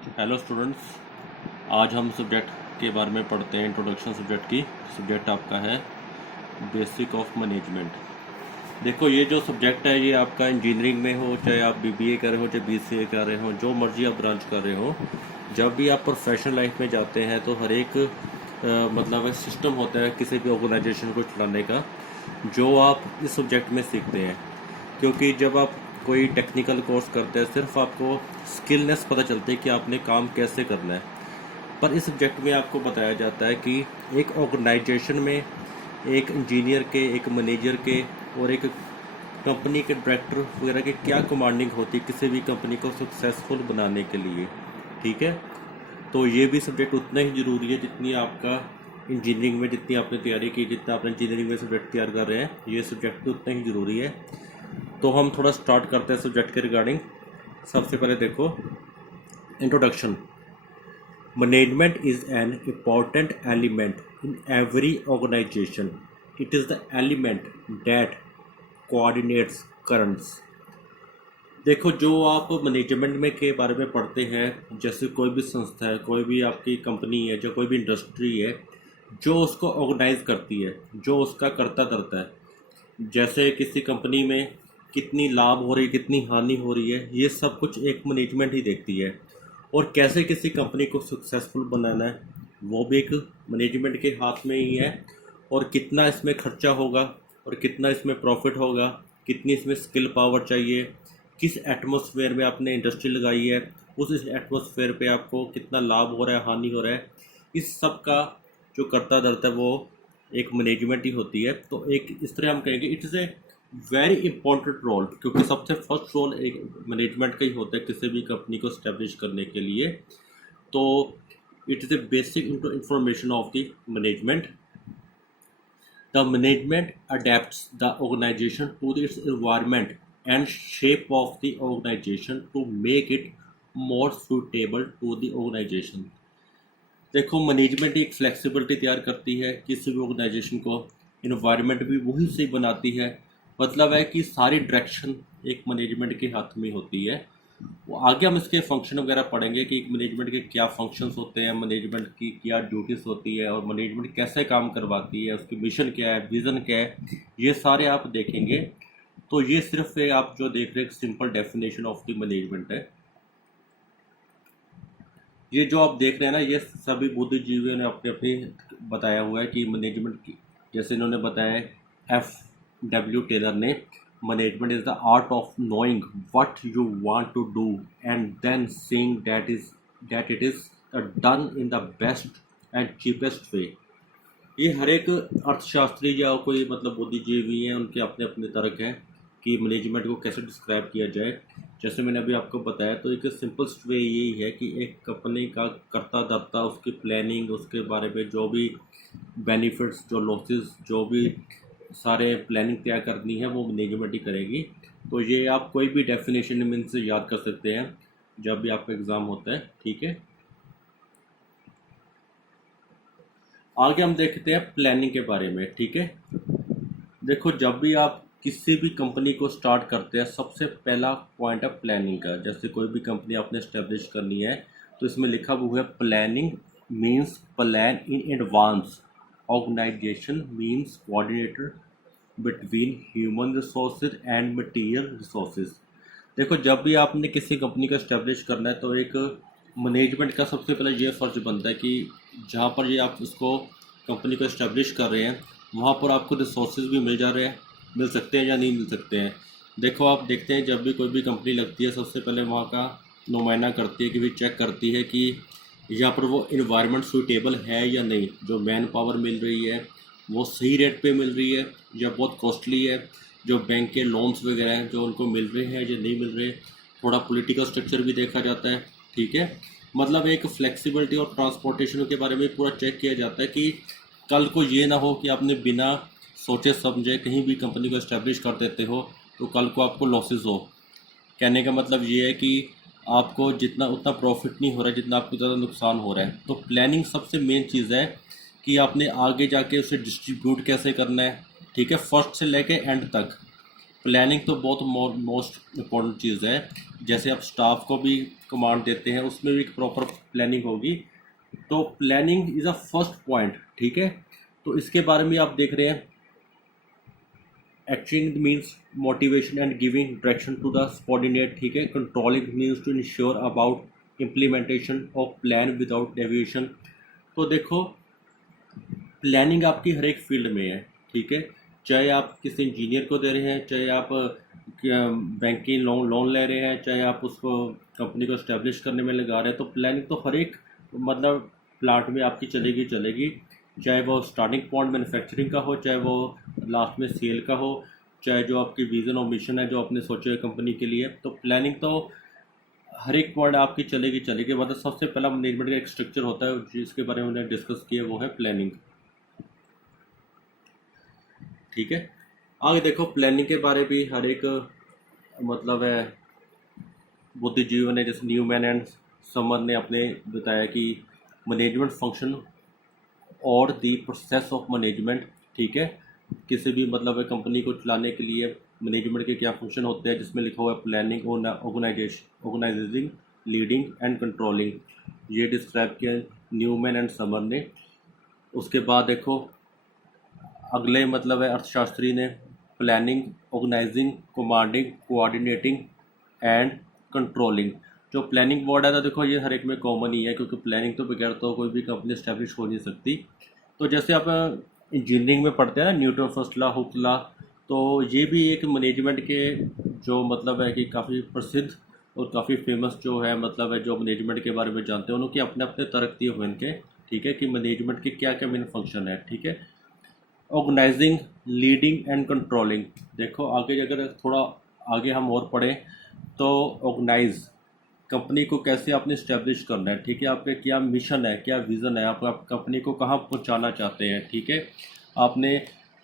Hello students, आज हम subject के बारे में पढ़ते हैं। इंट्रोडक्शन सब्जेक्ट की। सब्जेक्ट आपका है बेसिक ऑफ मैनेजमेंट। देखो, ये जो सब्जेक्ट है ये आपका इंजीनियरिंग में हो, चाहे आप बीबीए कर रहे हो, चाहे बीसीए कर रहे हो, जो मर्जी आप ब्रांच कर रहे हो, जब भी आप प्रोफेशनल लाइफ में जाते हैं तो हर एक मतलब एक सिस्टम होता है किसी भी ऑर्गेनाइजेशन को चलाने का, जो आप इस सब्जेक्ट में सीखते हैं। क्योंकि जब आप कोई टेक्निकल कोर्स करते हैं सिर्फ आपको स्किलनेस पता चलती है कि आपने काम कैसे करना है, पर इस सब्जेक्ट में आपको बताया जाता है कि एक ऑर्गेनाइजेशन में एक इंजीनियर के, एक मैनेजर के और एक कंपनी के डायरेक्टर वगैरह की क्या कमांडिंग होती है किसी भी कंपनी को सक्सेसफुल बनाने के लिए। ठीक है, तो ये भी सब्जेक्ट उतना ही ज़रूरी है जितनी आपका इंजीनियरिंग में, जितनी आपने तैयारी की, जितना आप इंजीनियरिंग में सब्जेक्ट तैयार कर रहे हैं, ये सब्जेक्ट भी उतना ही ज़रूरी है। तो हम थोड़ा स्टार्ट करते हैं सब्जेक्ट के रिगार्डिंग। सबसे पहले देखो introduction. Management is an important element in every organization. It is the element that coordinates currents. देखो, जो आप मैनेजमेंट में के बारे में पढ़ते हैं, जैसे कोई भी संस्था है, कोई भी आपकी कंपनी है, जो कोई भी इंडस्ट्री है, जो उसको ऑर्गेनाइज करती है, जो उसका करता धरता है, जैसे किसी कंपनी में कितनी लाभ हो रही है, कितनी हानि हो रही है, ये सब कुछ एक मैनेजमेंट ही देखती है। और कैसे किसी कंपनी को सक्सेसफुल बनाना है, वो भी एक मैनेजमेंट के हाथ में ही है। और कितना इसमें खर्चा होगा और कितना इसमें प्रॉफिट होगा, कितनी इसमें स्किल पावर चाहिए, किस एटमॉस्फेयर में आपने इंडस्ट्री लगाई है, उस एटमॉस्फेयर पे आपको कितना लाभ हो रहा है, हानि हो रहा है, इस सब का जो करता धरता है वो एक मैनेजमेंट ही होती है। तो एक इस तरह हम कहेंगे it is a very important role, क्योंकि सबसे फर्स्ट रोल एक मैनेजमेंट का ही होता है किसी भी कंपनी को स्टैब्लिश करने के लिए। तो it is a basic information of the management. The management adapts the organisation to its environment and shape of the organisation to make it more suitable to the organisation. देखो, management एक flexibility तैयार करती है किसी भी organisation को, environment भी वही से बनाती है। मतलब है कि सारी डायरेक्शन एक मैनेजमेंट के हाथ में होती है। वो आगे हम इसके फंक्शन वगैरह पढ़ेंगे कि मैनेजमेंट के क्या फंक्शंस होते हैं, मैनेजमेंट की क्या ड्यूटीज़ होती है, और मैनेजमेंट कैसे काम करवाती है, उसकी मिशन क्या है, विज़न क्या है, ये सारे आप देखेंगे। तो ये सिर्फ आप जो देख रहे हैं simple definition of the management है। ये जो आप देख रहे हैं ना, ये सभी बुद्धिजीवियों ने अपने अपनी बताया हुआ है कि मैनेजमेंट की, जैसे इन्होंने बताया F.W. टेलर ने, management is the art of knowing what you want to do and then seeing that it is done in the best and cheapest way. ये हर एक अर्थशास्त्री या कोई मतलब बुद्धिजीवी हैं, उनके अपने अपने तर्क हैं कि मैनेजमेंट को कैसे डिस्क्राइब किया जाए। जैसे मैंने अभी आपको बताया, तो एक सिंपलस्ट वे यही है कि एक कंपनी का करता धरता, उसकी प्लानिंग, उसके बारे में जो भी बेनिफिट्स, जो लॉसेस, जो भी सारे प्लानिंग तैयार करनी है वो मैनेजमेंट ही करेगी। तो ये आप कोई भी डेफिनेशन में से याद कर सकते हैं जब भी आपका एग्ज़ाम होता है। ठीक है, आगे हम देखते हैं प्लानिंग के बारे में। ठीक है, देखो, जब भी आप किसी भी कंपनी को स्टार्ट करते हैं, सबसे पहला पॉइंट है प्लानिंग का। जैसे कोई भी कंपनी आपने इस्टेब्लिश करनी है तो इसमें लिखा हुआ है planning means plan in advance, organization means coordinator between human resources and material resources. देखो, जब भी आपने किसी कंपनी को इस्टेब्लिश करना है तो एक मैनेजमेंट का सबसे पहले ये फ़र्ज बनता है कि जहाँ पर ये आप उसको कंपनी को इस्टेब्लिश कर रहे हैं वहाँ पर आपको रिसोर्सेज भी मिल जा रहे हैं, मिल सकते हैं या नहीं मिल सकते हैं। देखो, आप देखते हैं जब भी कोई भी कंपनी लगती है सबसे पहले वहाँ का नुमाइंदा करती है कि भाई चेक करती है कि यहाँ पर वो इन्वायरमेंट सूटेबल है या नहीं, जो मैन पावर मिल रही है वो सही रेट पे मिल रही है या बहुत कॉस्टली है, जो बैंक के लोन्स वगैरह हैं जो उनको मिल रहे हैं या नहीं मिल रहे। थोड़ा पॉलिटिकल स्ट्रक्चर भी देखा जाता है। ठीक है, मतलब एक फ्लेक्सिबिलिटी और ट्रांसपोर्टेशन के बारे में पूरा चेक किया जाता है कि कल को ये ना हो कि आपने बिना सोचे समझे कहीं भी कंपनी को इस्टेब्लिश कर देते हो तो कल को आपको लॉसेस हो। कहने का मतलब ये है कि आपको जितना उतना प्रॉफिट नहीं हो रहा है जितना आपको ज़्यादा नुकसान हो रहा है। तो प्लानिंग सबसे मेन चीज़ है कि आपने आगे जाके उसे डिस्ट्रीब्यूट कैसे करना है। ठीक है, फर्स्ट से लेके एंड तक प्लानिंग तो बहुत मोस्ट इम्पॉर्टेंट चीज़ है। जैसे आप स्टाफ को भी कमांड देते हैं, उसमें भी एक प्रॉपर प्लानिंग होगी। तो planning is a first point, ठीक है। तो इसके बारे में आप देख रहे हैं, acting means motivation and giving direction to the subordinate, ठीक है। Controlling means to ensure about implementation of plan without deviation. तो देखो, प्लानिंग आपकी हर एक फील्ड में है, ठीक है। चाहे आप किसी इंजीनियर को दे रहे हैं, चाहे आप बैंकिंग लोन ले रहे हैं, चाहे आप उसको कंपनी को इस्टेब्लिश करने में लगा रहे हैं, तो प्लानिंग तो हर एक मतलब प्लांट में आपकी चलेगी चलेगी। चाहे वो स्टार्टिंग पॉइंट मैन्युफैक्चरिंग का हो, चाहे वो लास्ट में सेल का हो, चाहे जो आपकी विज़न और मिशन है जो आपने सोचा है कंपनी के लिए, तो प्लानिंग तो हर एक पॉइंट आपकी चलेगी चलेगी। मतलब सबसे पहला मैनेजमेंट का एक स्ट्रक्चर होता है जिसके बारे में हमने डिस्कस किया, वो है प्लानिंग, ठीक है। आगे देखो, प्लानिंग के बारे भी हर एक मतलब है बुद्धिजीवी ने, जैसे न्यूमैन एंड समर ने अपने बताया कि मैनेजमेंट फंक्शन और दी प्रोसेस ऑफ मैनेजमेंट, ठीक है। किसी भी मतलब कंपनी को चलाने के लिए मैनेजमेंट के क्या फंक्शन होते हैं, जिसमें लिखा हुआ है planning, organizing, leading and controlling. ये डिस्क्राइब किया न्यूमैन एंड समर ने। उसके बाद देखो, अगले मतलब है अर्थशास्त्री ने planning, organizing, commanding, coordinating and controlling. जो प्लानिंग वर्ड है, तो देखो ये हर एक में कॉमन ही है, क्योंकि प्लानिंग तो बगैर तो कोई भी कंपनी स्टैब्लिश हो नहीं सकती। तो जैसे आप इंजीनियरिंग में पढ़ते हैं ना, Newton first law, Hooke law, तो ये भी एक मैनेजमेंट के जो मतलब है कि काफ़ी प्रसिद्ध और काफ़ी फेमस जो है मतलब है, जो मैनेजमेंट के बारे में जानते हैं उनके अपने अपने तर्क दिए हुए इनके, ठीक है, कि मैनेजमेंट के क्या क्या मेन फंक्शन है, ठीक है। Organizing, leading and controlling. देखो आगे अगर थोड़ा आगे हम और पढ़ें, तो ऑर्गेनाइज, कंपनी को कैसे आपने इस्टेब्लिश करना है, ठीक है। आपका क्या मिशन है, क्या विज़न है, आप कंपनी को कहाँ पहुँचाना चाहते हैं, ठीक है। आपने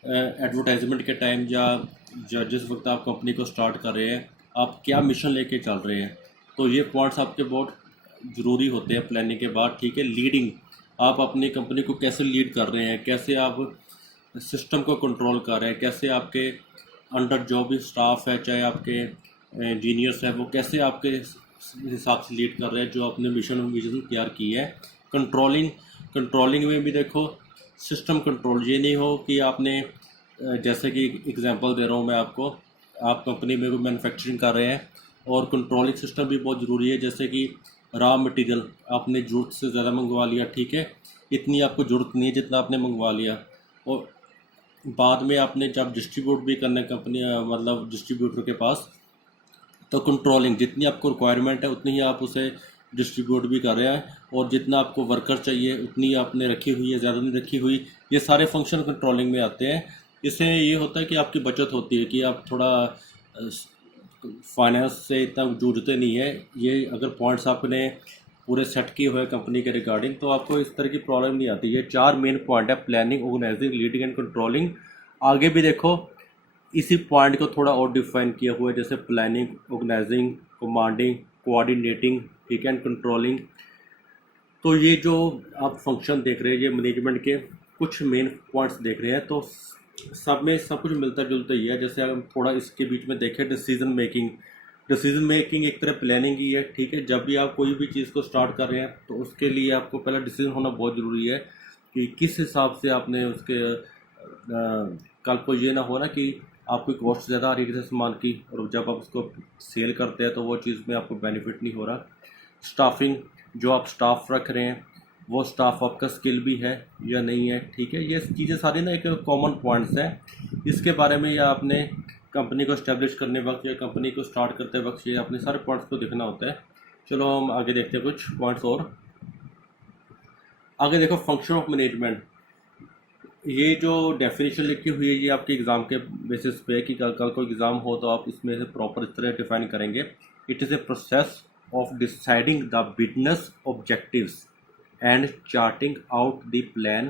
एडवर्टाइजमेंट के टाइम या जिस वक्त आप कंपनी को स्टार्ट कर रहे हैं, आप क्या मिशन लेके चल रहे हैं, तो ये पॉइंट्स आपके बहुत ज़रूरी होते हैं प्लानिंग के बाद, ठीक है। लीडिंग, आप अपनी कंपनी को कैसे लीड कर रहे हैं, कैसे आप सिस्टम को कंट्रोल कर रहे हैं, कैसे आपके अंडर जो भी स्टाफ है, चाहे आपके इंजीनियर्स हैं, वो कैसे आपके हिसाब से लीड कर रहे हैं जो आपने मिशन और विजन तैयार की है। कंट्रोलिंग, कंट्रोलिंग में भी देखो सिस्टम कंट्रोल, ये नहीं हो कि आपने जैसे कि एग्जांपल दे रहा हूँ मैं आपको, आप कंपनी में कोई मैन्युफैक्चरिंग कर रहे हैं और कंट्रोलिंग सिस्टम भी बहुत ज़रूरी है। जैसे कि रॉ मटेरियल आपने ज़रूरत से ज़्यादा मंगवा लिया, ठीक है, इतनी आपको ज़रूरत नहीं है जितना आपने मंगवा लिया, और बाद में आपने जब डिस्ट्रीब्यूट भी करना है कंपनी मतलब डिस्ट्रीब्यूटर के पास, तो कंट्रोलिंग, जितनी आपको रिक्वायरमेंट है उतनी ही आप उसे डिस्ट्रीब्यूट भी कर रहे हैं, और जितना आपको वर्कर चाहिए उतनी आपने रखी हुई है, ज़्यादा नहीं रखी हुई। ये सारे फंक्शन कंट्रोलिंग में आते हैं। इससे ये होता है कि आपकी बचत होती है, कि आप थोड़ा फाइनेंस से इतना जूझते नहीं है। ये अगर पॉइंट्स आपने पूरे सेट किए हुए कंपनी के रिगार्डिंग, तो आपको इस तरह की प्रॉब्लम नहीं आती। ये चार मेन पॉइंट है, planning, organizing, leading and controlling. आगे भी देखो इसी पॉइंट को थोड़ा और डिफाइन किया हुआ है, जैसे प्लानिंग, ऑर्गेनाइजिंग, कमांडिंग, कोऑर्डिनेटिंग, ठीक है, एंड कंट्रोलिंग। तो ये जो आप फंक्शन देख रहे हैं, ये मैनेजमेंट के कुछ मेन पॉइंट्स देख रहे हैं, तो सब में सब कुछ मिलता जुलता ही है। जैसे हम थोड़ा इसके बीच में देखें, डिसीजन मेकिंग, डिसीजन मेकिंग एक तरह प्लानिंग ही है, ठीक है। जब भी आप कोई भी चीज़ को स्टार्ट कर रहे हैं, तो उसके लिए आपको पहला डिसीजन होना बहुत ज़रूरी है कि किस हिसाब से आपने उसके कल को ये ना हो ना कि आपकी कॉस्ट ज़्यादा आ रही है किसी सामान की, और जब आप उसको सेल करते हैं तो वो चीज़ में आपको बेनिफिट नहीं हो रहा। स्टाफिंग, जो आप स्टाफ रख रहे हैं वो स्टाफ आपका स्किल भी है या नहीं है, ठीक है। ये चीज़ें सारी ना एक कॉमन पॉइंट्स हैं। इसके बारे में या आपने कंपनी को इस्टेब्लिश करने वक्त या कंपनी को स्टार्ट करते वक्त ये अपने सारे पॉइंट्स को देखना होता है। चलो हम आगे देखते हैं कुछ पॉइंट्स और। आगे देखो, फंक्शन ऑफ मैनेजमेंट। ये जो डेफिनेशन लिखी हुई है ये आपके एग्ज़ाम के बेसिस पे है, कि कल को एग्ज़ाम हो तो आप इसमें से प्रॉपर इस तरह डिफाइन करेंगे। It is a process of deciding the business objectives and charting out the plan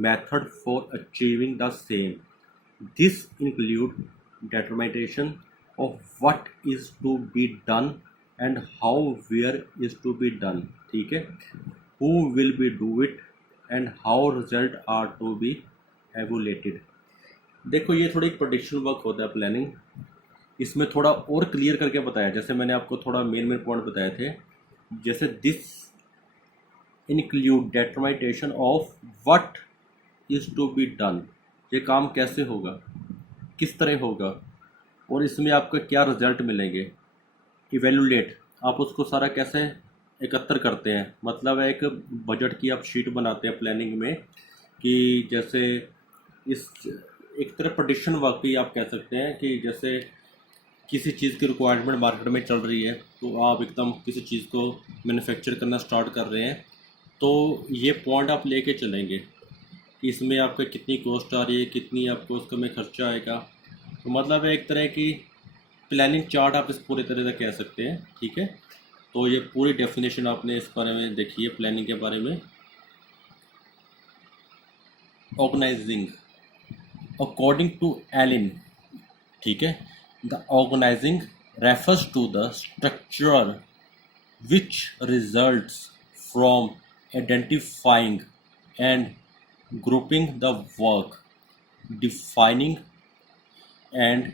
method for achieving the same. This include determination of what is to be done and how where is to be done, ठीक है, who will be do it and how result are to be evaluated. देखो ये थोड़ी prediction work होता है planning, इसमें थोड़ा और क्लियर करके बताया, जैसे मैंने आपको थोड़ा मेन पॉइंट बताए थे, जैसे this include determination of what is to be done, ये काम कैसे होगा, किस तरह होगा, और इसमें आपको क्या रिजल्ट मिलेंगे। इवेलुएट, आप उसको सारा कैसे एकत्र करते हैं, मतलब है एक बजट की आप शीट बनाते हैं प्लानिंग में, कि जैसे इस एक तरह प्रोडिक्शन वर्क भी आप कह सकते हैं, कि जैसे किसी चीज़ की रिक्वायरमेंट मार्केट में चल रही है, तो आप एकदम किसी चीज़ को मैन्युफैक्चर करना स्टार्ट कर रहे हैं, तो ये पॉइंट आप लेके चलेंगे कि इसमें आपका कितनी कॉस्ट आ रही है, कितनी आपको उसका में खर्चा आएगा। तो मतलब है एक तरह की प्लानिंग चार्ट आप इस पूरे तरह से कह सकते हैं, ठीक है। तो ये पूरी डेफिनेशन आपने इस बारे में देखी है प्लानिंग के बारे में। ऑर्गेनाइजिंग अकॉर्डिंग टू एलिन, ठीक है, the organizing refers to the structure which results from identifying and grouping the work, defining and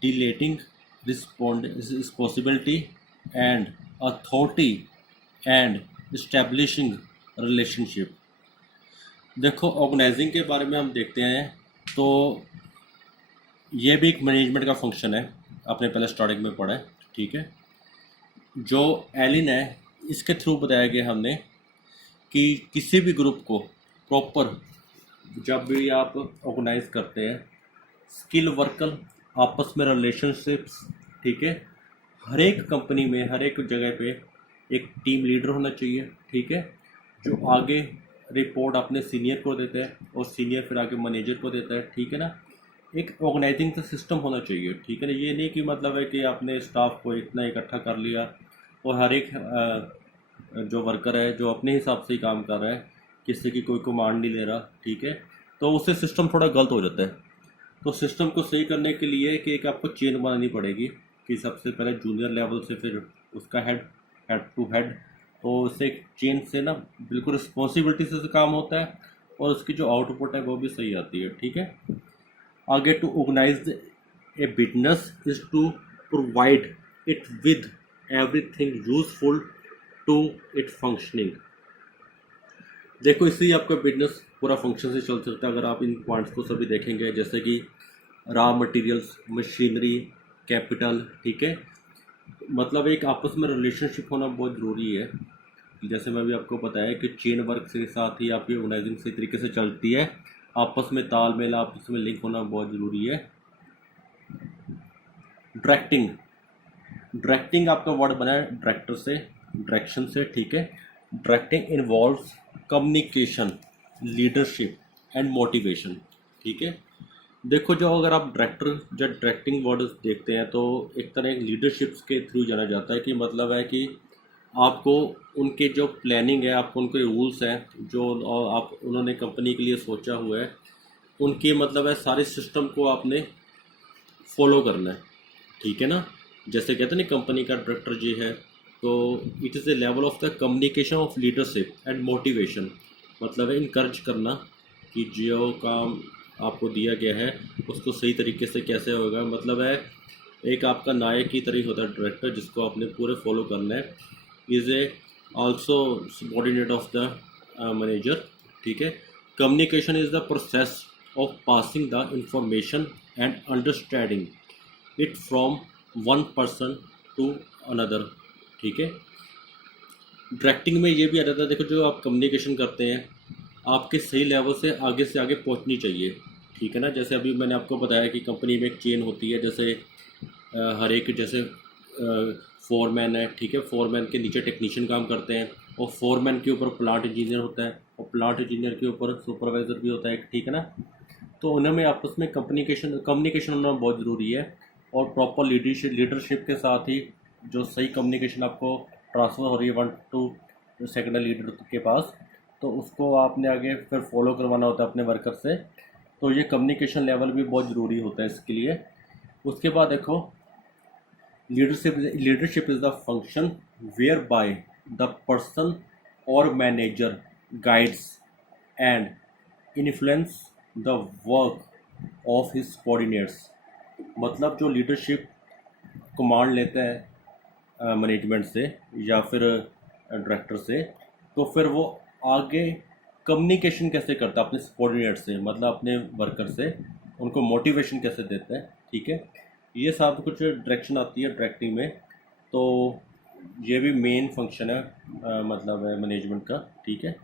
deleting responsibility and authority and establishing relationship। देखो ऑर्गेनाइजिंग के बारे में हम देखते हैं, तो ये भी एक मैनेजमेंट का फंक्शन है, आपने पहले स्टार्टिंग में पढ़ा है, ठीक है। जो एलिन है इसके थ्रू बताया गया हमने कि किसी भी ग्रुप को प्रॉपर जब भी आप ऑर्गेनाइज करते हैं, स्किल वर्कर आपस में रिलेशनशिप्स, ठीक है, हर एक कंपनी में हर एक जगह पे एक टीम लीडर होना चाहिए, ठीक है, जो आगे रिपोर्ट अपने सीनियर को देता है और सीनियर फिर आगे मैनेजर को देता है, ठीक है ना। एक ऑर्गेनाइजिंग का सिस्टम होना चाहिए, ठीक है ना। ये नहीं कि मतलब है कि आपने स्टाफ को इतना इकट्ठा कर लिया और हर एक जो वर्कर है जो अपने हिसाब से ही काम कर रहा है, किसी की कोई कमांड नहीं ले रहा, ठीक है, तो उससे सिस्टम थोड़ा गलत हो जाता है। तो सिस्टम को सही करने के लिए कि एक आपको चेन बनानी पड़ेगी, कि सबसे पहले जूनियर लेवल से फिर उसका हेड टू हेड, तो उससे एक चेन से ना बिल्कुल रिस्पॉन्सिबिलिटी से काम होता है और उसकी जो आउटपुट है वो भी सही आती है, ठीक है। आगे to organize a business is to provide it with everything useful to it functioning. देखो इससे ही आपका बिजनेस पूरा फंक्शन से चल सकता है अगर आप इन पॉइंट्स को सभी देखेंगे, जैसे कि रॉ मटेरियल्स, मशीनरी, कैपिटल, ठीक है। मतलब एक आपस में रिलेशनशिप होना बहुत ज़रूरी है, जैसे मैं भी आपको बताया कि चेन वर्क के साथ ही आपकी ऑर्गेनाइजिंग सही तरीके से चलती है, आपस में तालमेल, आपस में लिंक होना बहुत ज़रूरी है। डायरेक्टिंग, डायरेक्टिंग आपका वर्ड बना है डायरेक्टर से, डायरेक्शन से, ठीक है। Directing involves communication, leadership and motivation, ठीक है। देखो जो अगर आप डायरेक्टर जब डायरेक्टिंग वर्ड देखते हैं तो एक तरह लीडरशिप्स के थ्रू जाना जाता है, कि मतलब है कि आपको उनके जो प्लानिंग है, आपको उनके रूल्स हैं जो आप उन्होंने कंपनी के लिए सोचा हुआ है, उनके मतलब है सारे सिस्टम को आपने फॉलो करना है, ठीक है ना। जैसे कहते हैं ना कंपनी का डायरेक्टर जी है, तो it is A level of the communication of leadership and motivation, मतलब है इनकरेज करना कि जो काम आपको दिया गया है उसको सही तरीके से कैसे होगा, मतलब है एक आपका नायक की तरह होता है डायरेक्टर, जिसको आपने पूरे फॉलो करना है। Is a also subordinate of the manager, ठीक है। Communication is the process of passing the information and understanding it from one person to another, ठीक है। डायरेक्टिंग में ये भी आ जाता है, देखो जो आप कम्युनिकेशन करते हैं आपके सही लेवल से आगे पहुंचनी चाहिए, ठीक है ना। जैसे अभी मैंने आपको बताया कि कंपनी में एक चेन होती है, जैसे हर एक जैसे फोरमैन है, ठीक है, फोरमैन के नीचे टेक्नीशियन काम करते हैं और फोरमैन के ऊपर प्लांट इंजीनियर होता है और प्लांट इंजीनियर के ऊपर सुपरवाइज़र भी होता है, ठीक है ना। तो उन्हें में आपस में कम्युनिकेशन होना बहुत ज़रूरी है, और प्रॉपर लीडरशिप के साथ ही जो सही कम्युनिकेशन आपको ट्रांसफ़र हो रही है वन टू सेकेंड लीडर के पास, तो उसको आपने आगे फिर फॉलो करवाना होता है अपने वर्कर से, तो ये कम्युनिकेशन लेवल भी बहुत ज़रूरी होता है इसके लिए। उसके बाद देखो leadership is the function where by the person और manager guides and influence the work of his subordinates, मतलब जो लीडरशिप कमांड लेता है मैनेजमेंट से या फिर डायरेक्टर से, तो फिर वो आगे कम्युनिकेशन कैसे करता है अपने सबॉर्डिनेट से, मतलब अपने वर्कर से, उनको मोटिवेशन कैसे देता है। ठीक है, ये सब कुछ डायरेक्शन आती है डायरेक्टिंग में। तो ये भी मेन फंक्शन है मतलब है मैनेजमेंट का। ठीक है,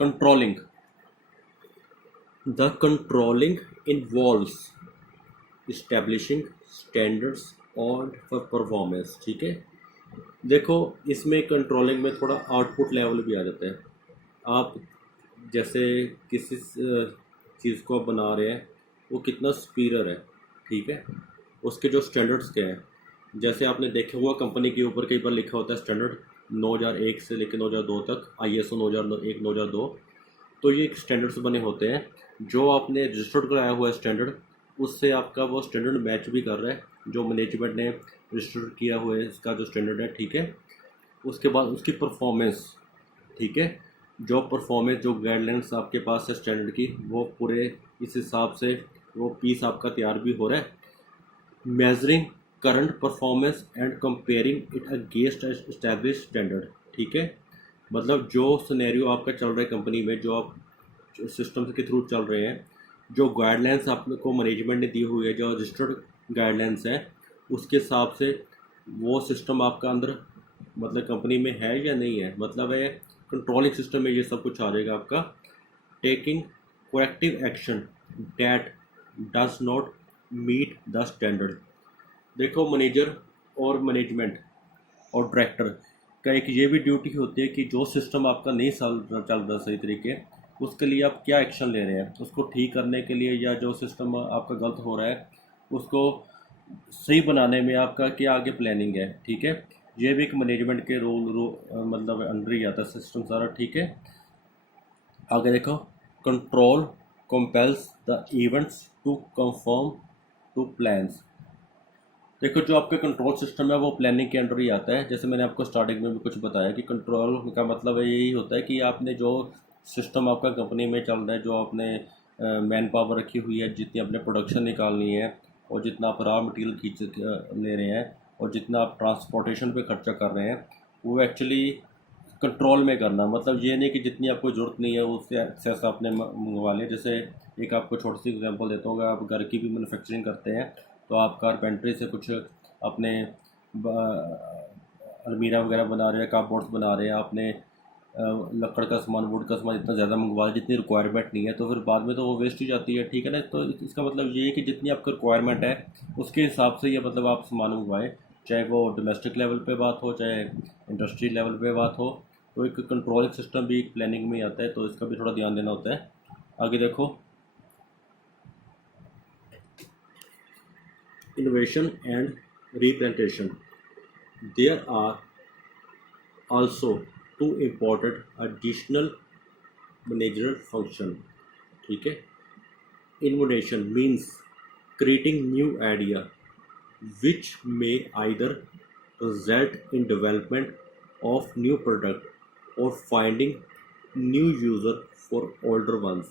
controlling, the controlling involves establishing standards और फॉर परफॉर्मेंस। ठीक है, देखो इसमें कंट्रोलिंग में थोड़ा आउटपुट लेवल भी आ जाता है। आप जैसे किसी चीज़ को आप बना रहे हैं वो कितना सुपीरियर है, ठीक है, उसके जो स्टैंडर्ड्स क्या हैं। जैसे आपने देखा हुआ कंपनी के ऊपर कई बार लिखा होता है स्टैंडर्ड 9001 से लेकर 9002 तक, ISO 9001 9002। तो ये एक स्टैंडर्ड्स बने होते हैं, जो आपने रजिस्टर्ड कराया हुआ है स्टैंडर्ड, उससे आपका वो स्टैंडर्ड मैच भी कर रहा है जो मैनेजमेंट ने रजिस्टर किया हुआ है इसका जो स्टैंडर्ड है। ठीक है, उसके बाद उसकी परफॉर्मेंस, ठीक है, जो परफॉर्मेंस जो गाइडलाइंस आपके पास है स्टैंडर्ड की, वो पूरे इस हिसाब से वो पीस आपका तैयार भी हो रहा है। Measuring current performance and comparing it against establish standard. ठीक है, मतलब जो सिनेरियो आपका चल रहा है कंपनी में, जो आप सिस्टम के थ्रू चल रहे हैं, जो गाइडलाइंस आपको मैनेजमेंट ने दी हुई है, जो रजिस्टर्ड गाइडलाइंस है, उसके हिसाब से वो सिस्टम आपका अंदर मतलब कंपनी में है या नहीं है, मतलब है कंट्रोलिंग सिस्टम में ये सब कुछ आ जाएगा आपका। Taking corrective action that does not meet the standard. देखो मैनेजर और मैनेजमेंट और डायरेक्टर का एक ये भी ड्यूटी होती है कि जो सिस्टम आपका नहीं चल रहा सही तरीके, उसके लिए आप क्या एक्शन ले रहे हैं, उसको ठीक करने के लिए, या जो सिस्टम आपका गलत हो रहा है उसको सही बनाने में आपका क्या आगे प्लानिंग है। ठीक है, ये भी एक मैनेजमेंट के मतलब अंडर ही आता है सिस्टम सारा। ठीक है, आगे देखो, control compels the events to conform to plans. देखो जो आपका कंट्रोल सिस्टम है वो प्लानिंग के अंडर ही आता है। जैसे मैंने आपको स्टार्टिंग में भी कुछ बताया कि कंट्रोल का मतलब यही होता है कि आपने जो सिस्टम आपका कंपनी में चल रहा है, जो आपने मैन पावर रखी हुई है, जितनी आपने प्रोडक्शन निकालनी है, और जितना आप रॉ मटेरियल खींच ले रहे हैं, और जितना आप ट्रांसपोर्टेशन पे खर्चा कर रहे हैं, वो एक्चुअली कंट्रोल में करना। मतलब ये नहीं कि जितनी आपको ज़रूरत नहीं है उससे एक्सेस आपने मंगवा लिया। जैसे एक आपको छोटी सी एग्जांपल देता हूँ, अगर आप घर की भी मैन्युफैक्चरिंग करते हैं तो आप कारपेंट्री से कुछ अपने अलमीरा वगैरह बना रहे हैं, कपबोर्ड्स बना रहे हैं, आपने लकड़ का सामान, वुड का सामान इतना ज़्यादा मंगवा जितनी रिक्वायरमेंट नहीं है, तो फिर बाद में तो वो वेस्ट ही जाती है। ठीक है ना, तो इसका मतलब ये है कि जितनी आपको रिक्वायरमेंट है उसके हिसाब से ये मतलब आप सामान मंगवाएं, चाहे वो डोमेस्टिक लेवल पे बात हो चाहे इंडस्ट्री लेवल पे बात हो। तो एक कंट्रोलिंग सिस्टम भी एक प्लानिंग में ही आता है, तो इसका भी थोड़ा ध्यान देना होता है। आगे देखो, innovation and representation. There are also two important additional managerial function. ठीक है, innovation means creating new idea which may either result in development of new product or finding new user for older ones.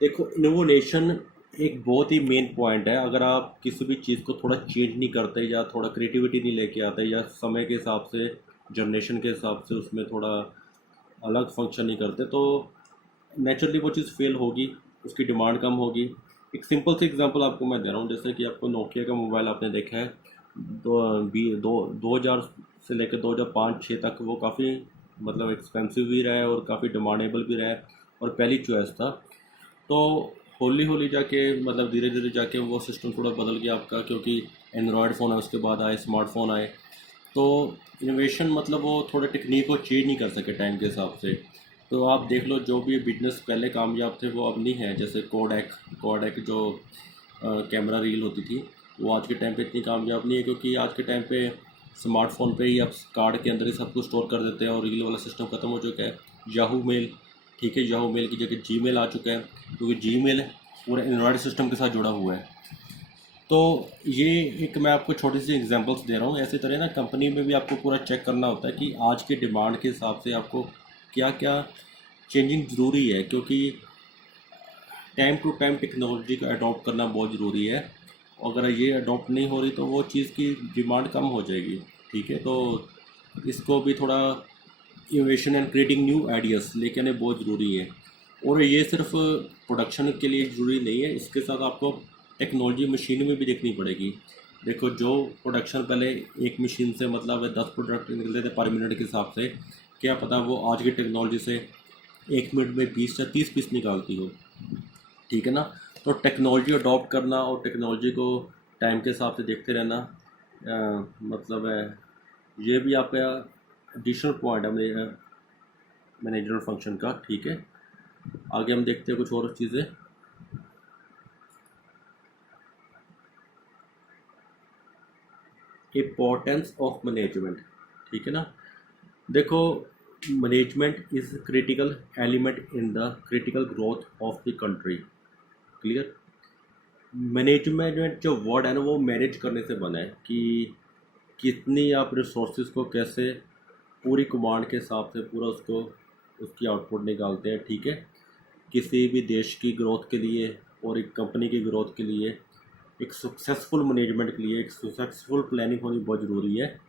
देखो innovation एक बहुत ही main point है। अगर आप किसी भी चीज़ को थोड़ा चेंज नहीं करते, या थोड़ा क्रिएटिविटी नहीं लेके आते, या समय के हिसाब से, जनरेशन के हिसाब से उसमें थोड़ा अलग फंक्शन नहीं करते, तो नेचुरली वो चीज़ फेल होगी, उसकी डिमांड कम होगी। एक सिंपल सी एग्जांपल आपको मैं दे रहा हूँ, जैसे कि आपको नोकिया का मोबाइल आपने देखा है, दो हज़ार से लेकर 2005-06 तक वो काफ़ी मतलब एक्सपेंसिव भी रहा है और काफ़ी डिमांडेबल भी रहा है, और पहली चॉइस था। तो हौली हौली जाके मतलब धीरे धीरे जाके वो सिस्टम थोड़ा बदल गया आपका, क्योंकि एंड्रॉयड फ़ोन है, उसके बाद आए स्मार्टफोन आए। तो इनोवेशन मतलब वो थोड़े टेक्निक को चेंज नहीं कर सके टाइम के हिसाब से। तो आप देख लो जो भी बिजनेस पहले कामयाब थे वो अब नहीं है। जैसे कोडैक जो कैमरा रील होती थी, वो आज के टाइम पे इतनी कामयाब नहीं है, क्योंकि आज के टाइम पे स्मार्टफोन पे ही आप कार्ड के अंदर ही सब कुछ स्टोर कर देते हैं, और रील वाला सिस्टम ख़त्म हो चुका है। याहू मेल, ठीक है, याहू मेल की जगह जीमेल आ चुका है, क्योंकि जीमेल पूरे एंड्रॉयड सिस्टम के साथ जुड़ा हुआ है। तो ये एक मैं आपको छोटी सी एग्जांपल्स दे रहा हूँ। ऐसे तरह ना कंपनी में भी आपको पूरा चेक करना होता है कि आज के डिमांड के हिसाब से आपको क्या क्या चेंजिंग ज़रूरी है, क्योंकि टाइम टू टाइम टेक्नोलॉजी को अडॉप्ट करना बहुत ज़रूरी है। अगर ये अडॉप्ट नहीं हो रही तो वो चीज़ की डिमांड कम हो जाएगी, ठीक है। तो इसको भी थोड़ा innovation and creating new ideas लेके आने बहुत ज़रूरी है। और ये सिर्फ प्रोडक्शन के लिए ज़रूरी नहीं है, इसके साथ आपको टेक्नोलॉजी मशीन में भी देखनी पड़ेगी। देखो जो प्रोडक्शन पहले एक मशीन से मतलब 10 प्रोडक्ट निकलते थे पर मिनट के हिसाब से, क्या पता वो आज की टेक्नोलॉजी से 1 मिनट में 20 से 30 पीस निकालती हो, ठीक है ना। तो टेक्नोलॉजी अडॉप्ट करना और टेक्नोलॉजी को टाइम के हिसाब से देखते रहना मतलब है, ये भी आपका एडिशनल पॉइंट है मैनेजरल फंक्शन का, ठीक है। आगे हम देखते हैं कुछ और चीज़ें। इम्पोर्टेंस ऑफ मैनेजमेंट, ठीक है ना। देखो management is critical element in the critical growth of the country, clear. Management जो वर्ड है ना वो मैनेज करने से बना है कि कितनी आप रिसोर्सेज को कैसे पूरी कमांड के हिसाब से पूरा उसको उसकी आउटपुट निकालते हैं, ठीक है। किसी भी देश की ग्रोथ के लिए और एक कंपनी की ग्रोथ के लिए एक सक्सेसफुल मैनेजमेंट के लिए एक सक्सेसफुल प्लानिंग होनी बहुत ज़रूरी है।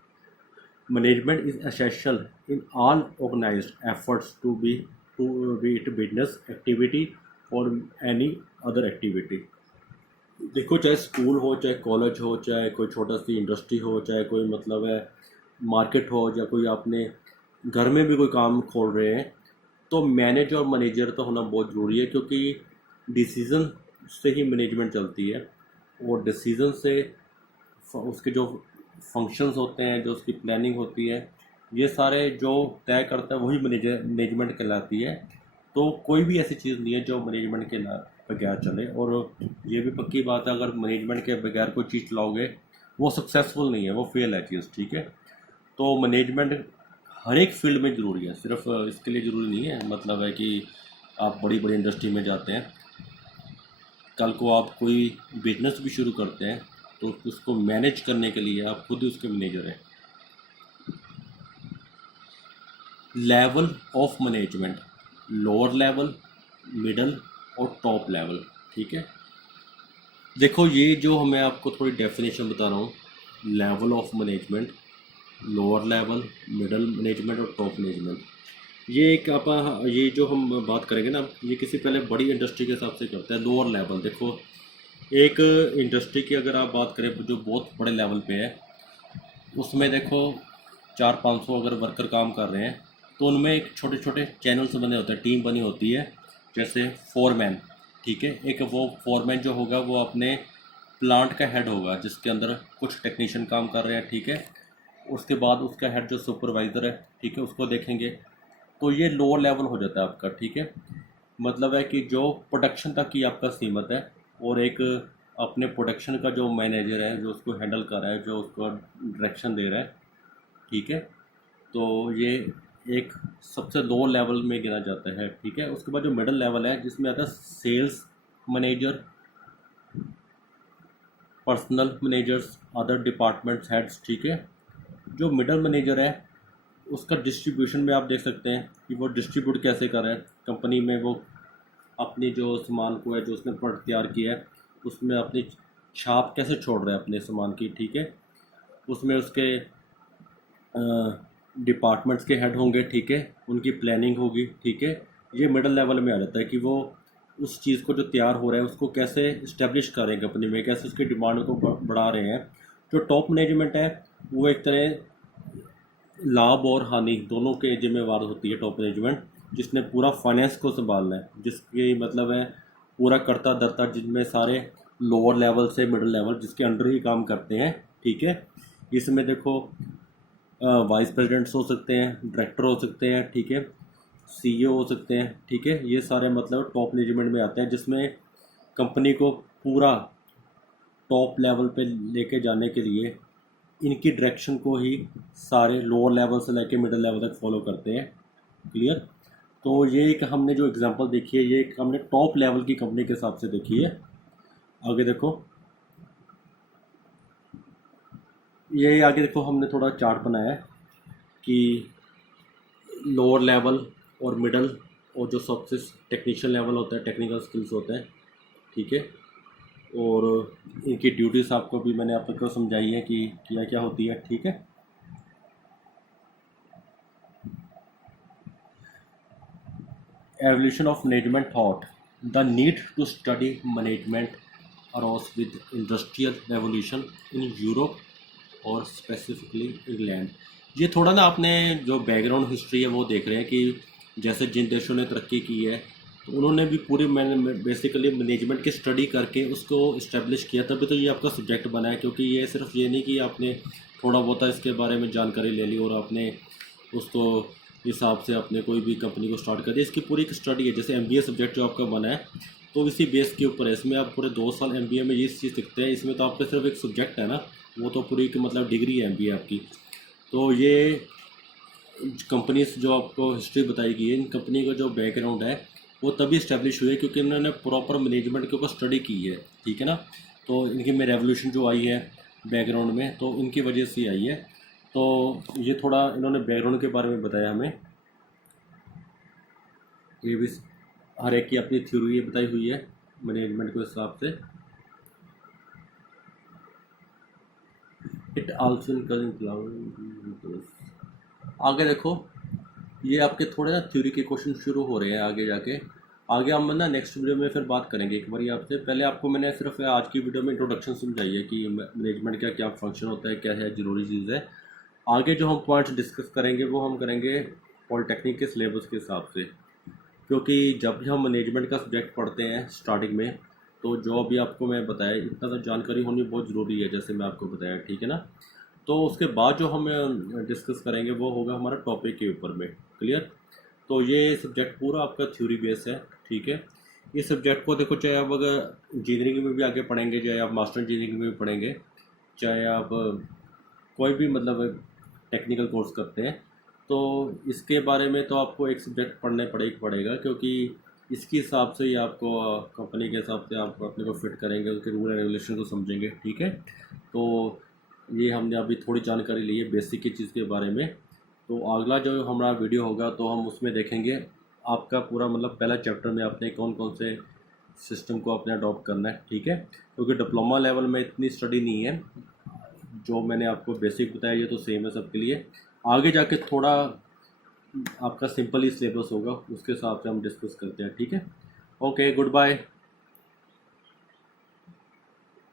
Management is essential in all organized efforts to be it business activity और एनी अदर एक्टिविटी। देखो चाहे स्कूल हो, चाहे कॉलेज हो, चाहे कोई छोटा सी इंडस्ट्री हो, चाहे कोई मतलब है मार्केट हो, या कोई आपने घर में भी कोई काम खोल रहे हैं, तो मैनेज और मैनेजर तो होना बहुत ज़रूरी है, क्योंकि डिसीज़न से ही मैनेजमेंट चलती है। और डिसीज़न से उसके जो फंक्शंस होते हैं, जो उसकी प्लानिंग होती है, ये सारे जो तय करता है वही मैनेजमेंट कहलाती है। तो कोई भी ऐसी चीज़ नहीं है जो मैनेजमेंट के बगैर चले। और ये भी पक्की बात है, अगर मैनेजमेंट के बगैर कोई चीज़ चलाओगे वो सक्सेसफुल नहीं है, वो फेल है चीज़, ठीक है। तो मैनेजमेंट हर एक फील्ड में ज़रूरी है, सिर्फ इसके लिए ज़रूरी नहीं है मतलब है कि आप बड़ी बड़ी इंडस्ट्री में जाते हैं, कल को आप कोई बिजनेस भी शुरू करते हैं तो उसको मैनेज करने के लिए आप खुद ही उसके मैनेजर हैं। Level of management, lower level, middle और टॉप लेवल, ठीक है। देखो ये जो मैं आपको थोड़ी डेफिनेशन बता रहा हूँ, level of management, lower level, middle management और टॉप मैनेजमेंट, ये एक आप ये जो हम बात करेंगे ना, ये किसी पहले बड़ी इंडस्ट्री के हिसाब से करता है। लोअर लेवल, देखो एक इंडस्ट्री की अगर आप बात करें जो बहुत बड़े लेवल पे है, उसमें देखो 400-500 अगर वर्कर काम कर रहे हैं, तो उनमें एक छोटे छोटे चैनल्स बने होते हैं, टीम बनी होती है, जैसे फोरमैन, ठीक है। एक वो फोरमैन जो होगा वो अपने प्लांट का हेड होगा, जिसके अंदर कुछ टेक्नीशियन काम कर रहे हैं, ठीक है। उसके बाद उसका हेड जो सुपरवाइज़र है, ठीक है, उसको देखेंगे। तो ये लोअर लेवल हो जाता है आपका, ठीक है। मतलब है कि जो प्रोडक्शन तक ही आपका सीमित है, और एक अपने प्रोडक्शन का जो मैनेजर है, जो उसको हैंडल कर रहा है, जो उसको डायरेक्शन दे रहा है, ठीक है। तो ये एक सबसे लो लेवल में गिना जाता है, ठीक है। उसके बाद जो मिडिल लेवल है, जिसमें आता है sales manager, personal managers, other departments heads, ठीक है। जो मिडिल मैनेजर है उसका डिस्ट्रीब्यूशन में आप देख सकते हैं कि वो डिस्ट्रीब्यूट कैसे कर रहा है कंपनी में, वो अपनी जो सामान को है, जो उसने प्रोडक्ट तैयार किया है, उसमें अपनी छाप कैसे छोड़ रहा है अपने सामान की, ठीक है। उसमें उसके डिपार्टमेंट्स के हेड होंगे, ठीक है, उनकी प्लानिंग होगी, ठीक है। ये मिडिल लेवल में आ जाता है कि वो उस चीज़ को जो तैयार हो रहा है उसको कैसे इस्टेब्लिश कर रहे हैं कंपनी में, कैसे उसकी डिमांड को बढ़ा रहे हैं। जो टॉप मैनेजमेंट है वो एक तरह लाभ और हानि दोनों के जिम्मेवार होती है टॉप मैनेजमेंट, जिसने पूरा फाइनेंस को संभालना है, जिसकी मतलब है पूरा करता धरता, जिनमें सारे लोअर लेवल से मिडिल लेवल जिसके अंडर ही काम करते हैं, ठीक है। इसमें देखो वाइस प्रेसिडेंट्स हो सकते हैं, डायरेक्टर हो सकते हैं, ठीक है, सीईओ हो सकते हैं, ठीक है। ये सारे मतलब टॉप मैनेजमेंट में आते हैं, जिसमें कंपनी को पूरा टॉप लेवल पे लेके जाने के लिए इनकी डायरेक्शन को ही सारे लोअर लेवल से लेके मिडिल लेवल तक फॉलो करते हैं, क्लियर। तो ये एक हमने जो एग्जांपल देखी है, ये एक हमने टॉप लेवल की कंपनी के हिसाब से देखी है। आगे देखो, ये आगे देखो हमने थोड़ा चार्ट बनाया है कि लोअर लेवल और मिडल और जो सबसे टेक्नीशियन लेवल होता है, टेक्निकल स्किल्स होते हैं, ठीक है। और इनकी ड्यूटीज़ आपको भी मैंने आप तक को समझाई है कि क्या क्या होती है, ठीक है। Evolution of management thought. The need to study management arose with industrial revolution in Europe और स्पेसिफिकली इंग्लैंड। ये थोड़ा ना आपने जो बैकग्राउंड हिस्ट्री है वो देख रहे हैं कि जैसे जिन देशों ने तरक्की की है तो उन्होंने भी पूरी बेसिकली मैनेजमेंट की स्टडी करके उसको इस्टेब्लिश किया, तभी तो ये आपका सब्जेक्ट बना है। क्योंकि ये सिर्फ ये नहीं कि आपने थोड़ा बहुत इसके बारे में जानकारी ले ली और आपने उसको हिसाब से अपने कोई भी कंपनी को स्टार्ट कर दिया। इसकी पूरी एक स्टडी है। जैसे एमबीए सब्जेक्ट जो आपका बना है तो इसी बेस के ऊपर है। इसमें आप पूरे 2 साल एमबीए में ये चीज़ सीखते हैं। इसमें तो आपका सिर्फ एक सब्जेक्ट है ना, वो तो पूरी की मतलब डिग्री है एमबीए आपकी। तो ये कंपनीज जो आपको हिस्ट्री बताई गई है, इन कंपनी का जो बैकग्राउंड है वो तभी इस्टेब्लिश हुई है क्योंकि इन्होंने प्रॉपर मैनेजमेंट के ऊपर स्टडी की है, ठीक है ना। तो इनकी में रेवोल्यूशन जो आई है बैकग्राउंड में, तो इनकी वजह से आई है। तो ये थोड़ा इन्होंने बैकग्राउंड के बारे में बताया हमें। ये भी हर एक की अपनी थ्योरी बताई हुई है मैनेजमेंट के हिसाब से। इट आल्सो आगे देखो, ये आपके थोड़े ना थ्योरी के क्वेश्चन शुरू हो रहे हैं आगे जाके। आगे हम ना नेक्स्ट वीडियो में फिर बात करेंगे एक बार आपसे। पहले आपको मैंने सिर्फ आज की वीडियो में इंट्रोडक्शन समझाई है कि मैनेजमेंट का क्या फंक्शन होता है, क्या है ज़रूरी चीज़ है। आगे जो हम पॉइंट्स डिस्कस करेंगे वो हम करेंगे पॉलिटेक्निक के सिलेबस के हिसाब से। क्योंकि जब भी हम मैनेजमेंट का सब्जेक्ट पढ़ते हैं स्टार्टिंग में, तो जो अभी आपको मैं बताया इतना तो जानकारी होनी बहुत ज़रूरी है, जैसे मैं आपको बताया, ठीक है ना। तो उसके बाद जो हम डिस्कस करेंगे वो होगा हमारा टॉपिक के ऊपर में, क्लियर। तो ये सब्जेक्ट पूरा आपका थ्योरी बेस है, ठीक है। इस सब्जेक्ट को देखो, चाहे आप अगर इंजीनियरिंग में भी आगे पढ़ेंगे, चाहे आप मास्टर इंजीनियरिंग में भी पढ़ेंगे, चाहे आप कोई भी मतलब टेक्निकल कोर्स करते हैं, तो इसके बारे में तो आपको एक सब्जेक्ट पढ़ने पड़ेगा। क्योंकि इसके हिसाब से ही आपको कंपनी के हिसाब से आप अपने को फिट करेंगे, उसके रूल एंड रेगुलेशन को समझेंगे, ठीक है। तो ये हमने अभी थोड़ी जानकारी ली है बेसिक की चीज़ के बारे में। तो अगला जो हमारा वीडियो होगा तो हम उसमें देखेंगे आपका पूरा मतलब पहला चैप्टर में आपने कौन कौन से सिस्टम को आपने अडॉप्ट करना है, ठीक है। क्योंकि डिप्लोमा लेवल में इतनी स्टडी नहीं है, जो मैंने आपको बेसिक बताया ये तो सेम है सबके लिए। आगे जाके थोड़ा आपका सिंपल ही सिलेबस होगा, उसके हिसाब से हम डिस्कस करते हैं, ठीक है। Okay, good bye.